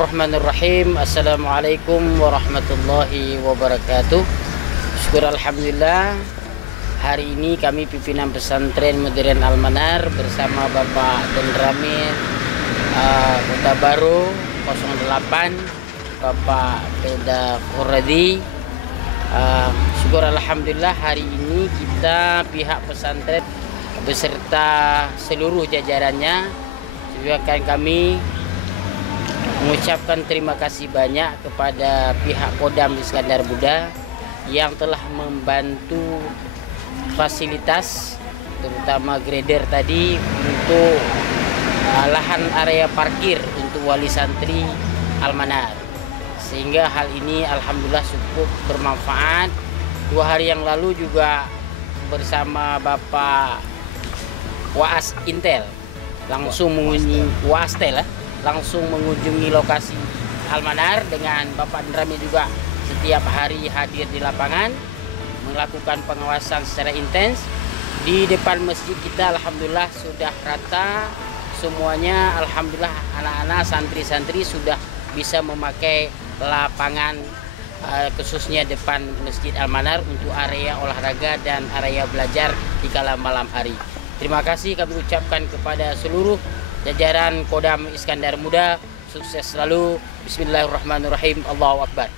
Bismillahirrahmanirrahim. Assalamualaikum warahmatullahi wabarakatuh. Syukur alhamdulillah. Hari ini kami pimpinan pesantren Modern Al-Manar bersama Bapak Denramin Kota Baru 08, Bapak Peda Khuradi. Syukur alhamdulillah hari ini kita pihak pesantren beserta seluruh jajarannya juga akan kami mengucapkan terima kasih banyak kepada pihak Kodam Iskandar Muda yang telah membantu fasilitas terutama grader tadi untuk lahan area parkir untuk wali santri Al-Manar, sehingga hal ini alhamdulillah cukup bermanfaat. 2 hari yang lalu juga bersama Bapak Waas Intel langsung mengunjungi lokasi Al-Manar dengan Bapak Denrami juga setiap hari hadir di lapangan melakukan pengawasan secara intens. Di depan masjid kita alhamdulillah sudah rata semuanya, alhamdulillah anak-anak santri-santri sudah bisa memakai lapangan khususnya depan Masjid Al-Manar untuk area olahraga dan area belajar di kala malam hari. Terima kasih kami ucapkan kepada seluruh jajaran Kodam Iskandar Muda, sukses selalu. Bismillahirrahmanirrahim. Allahu Akbar.